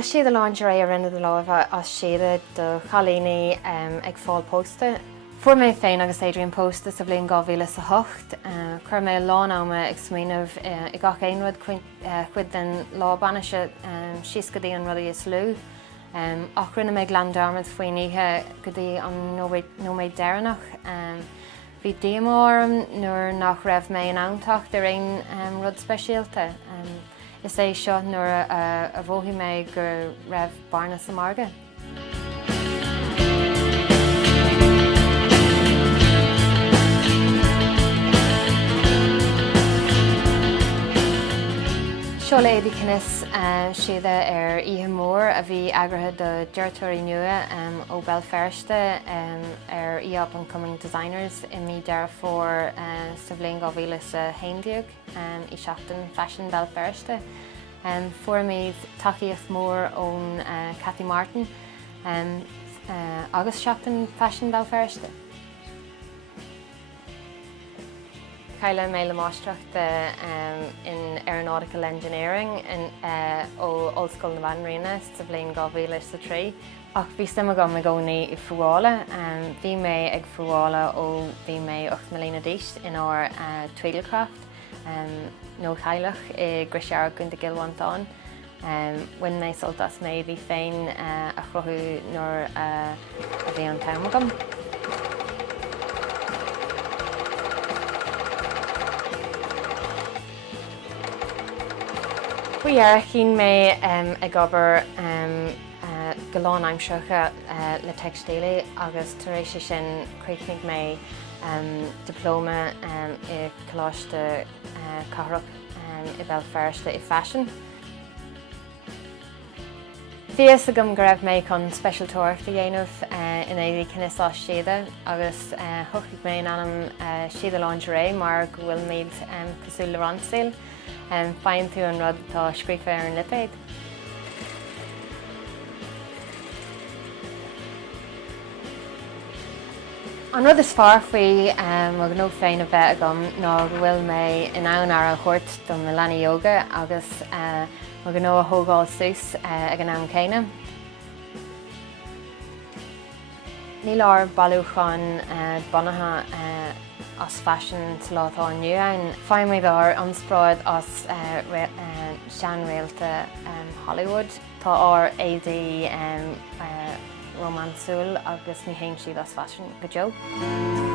Tá siad a lingerie ar rinne de láimh as siad do chalíní ag fáil pósta. Fuair mé féin agus Adrian pósta sa bblion 2008, chuir mé lán ag smaoinemh I gach aon rud chuid den lábhainise síos go dtí an rudaí is lú. Ach rinne mé glandarmad faoin nithe go dtí an nóméid deireanach. Bhí díomórm nuair nach raibh mé an antacht ar aon rud speisialta. Is é seo nuair a bhóthaigh mé gur raibh barna sa marga. Seo léadí cinis siad ar ihe mór a bhí agrathe do deirteoirí nua ó Belfirste ar up-and-coming designers I mí dearg fór sa bhliain 2011 I seachtain Fashion Belfirste. Fuair míad tacaíocht mór ón Cathy Martin agus seachtain Fashion Belfirste. Caile mé le máisteachta in Aeronautical Engineering ó Old School na Banrína sa bbliain 2003. Ach bhí sim agam me gcónaí I fhuaála. Bhí mé ag fhuaála ó bhí mé 8 mbliana d'aois in ár Tweedlecraft. nó chailech I Grisiar gon de Gilwantáin. When mé soltas mé bhí féin a chruthú nuair a bhí an tam agam. Fuiar chin mé ag obair go lán aimseocha le textíle agus tar éis sin chríochnig mé diploma I Coláiste Cathrach I Belfirste I fashion. Bhíos agam go raibh mé chun special toireachta dhéanamh in éirí cinis as siada agus thuchtnig mé anam siad a lingerie mar go bhfuil míad cosúil le ransail. Fáin tú an rud tá scríofa ar an lipéad. An rud is fearr faoi mar nó féin a bheith agam ná bhfuil mé in ann ar a chuirt don na leanaí yoga agus mar nó a thógáil suas ag an am céine. Ní leor bailúchan bunatha as fashion sa látá nniu ann. Fáin mé ar anspráid as sean réalta Hollywood. Tá ár éadaí romansúil agus ní haon siad as fashion go Joe.